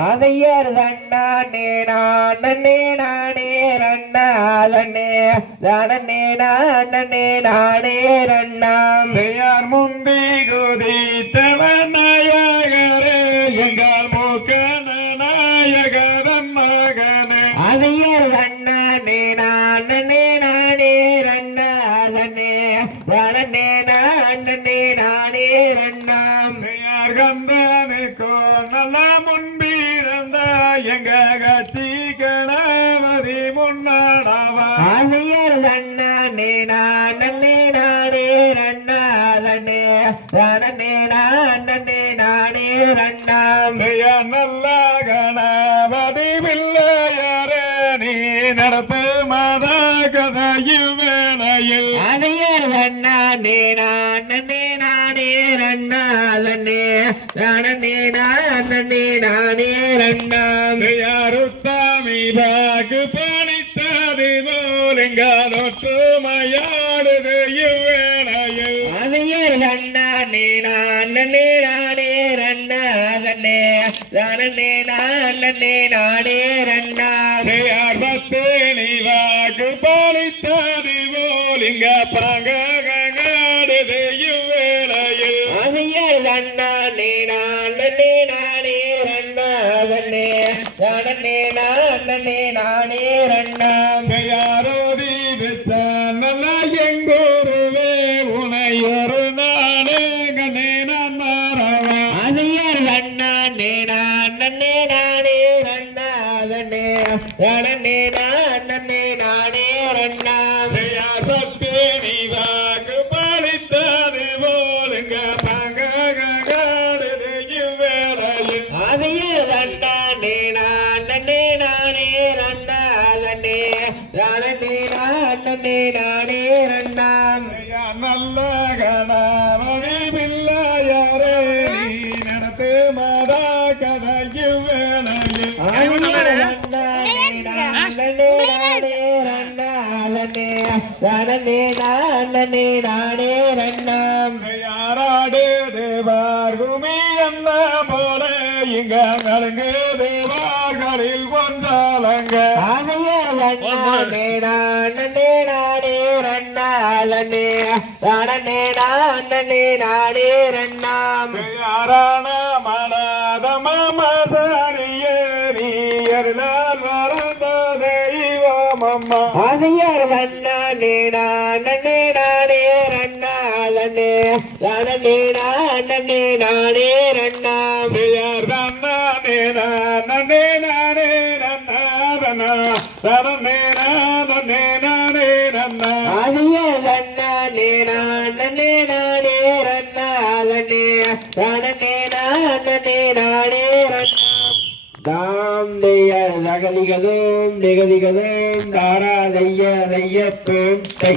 அதையர் தண்டானே நானே நானே ரண்ணாதனே தானே நானே நானே ரண்ணாம் பெயார் முந்தி குதித்தவன் நாயகரே எங்கள் மூக்கன நாயகரம் மகனே அதையர் தண்டானே நானே நானே ரண்ணாதனே தானே நானே நானே ரண்ணாம் பெயார் கந்தனுக்கோ நல்லா முன்னடவா அதையர் அண்ணனே நானே நானே ரண்ணாதனே நானே நானே நானே ரண்ணாம் பெயார் நல்ல கணவதி பிள்ளையரே நீ நடத்து மத கதையில் வேளையில் அதையர் அண்ணனே நானே நானே ரண்ணாதனே நானே நானே நானே யாருத்தாமி பாக்கு பணித்தது போலிங்கொற்றுமையாடுது இவ்வேளையில். அதையர் அண்ணனே நானே நானே ரண்ணாதனே நானே நானே நானே ரண்ணாம் யார் பத்தேனி வாக்கு பணித்தது போலிங்க பங்காடுது இவ்வேளையில். அவையர் அண்ணானே நானே நானே ரண்ணாதனே நானே நானே நானே ரண்ணாம் நானே ரண்ணாதனே நானே நானே நானே ரண்ணாம் யார் பத்தேனி வாக்கு பணித்தது போலுங்க. பங்காடுது இவ்வேளையில். அவையர் அண்ணானே நானே நானே ரண்ணாதனே நானே நானே நானே ரண்ணாம் நல்ல யாராடு தேவார்குமி என்ன போல இங்க நலுங்கு தேவார்களில் கொண்டாலங்க யாரான மனாத மமசனியே ஆதியார் அம்மா ஆதையார் வண்ணானே நானே நானே ரண்ணாதனே நானே நானே நானே ரண்ணா யார் நன்னே நானே நானே நன்னாரனா தரனே நானே நானே நன்னா ஆதையார் வண்ணானே நானே நானே ரண்ணாதனே நானே நானே நானே தெய்ய தகதிகதும் தாராதைய தாரா தைய தை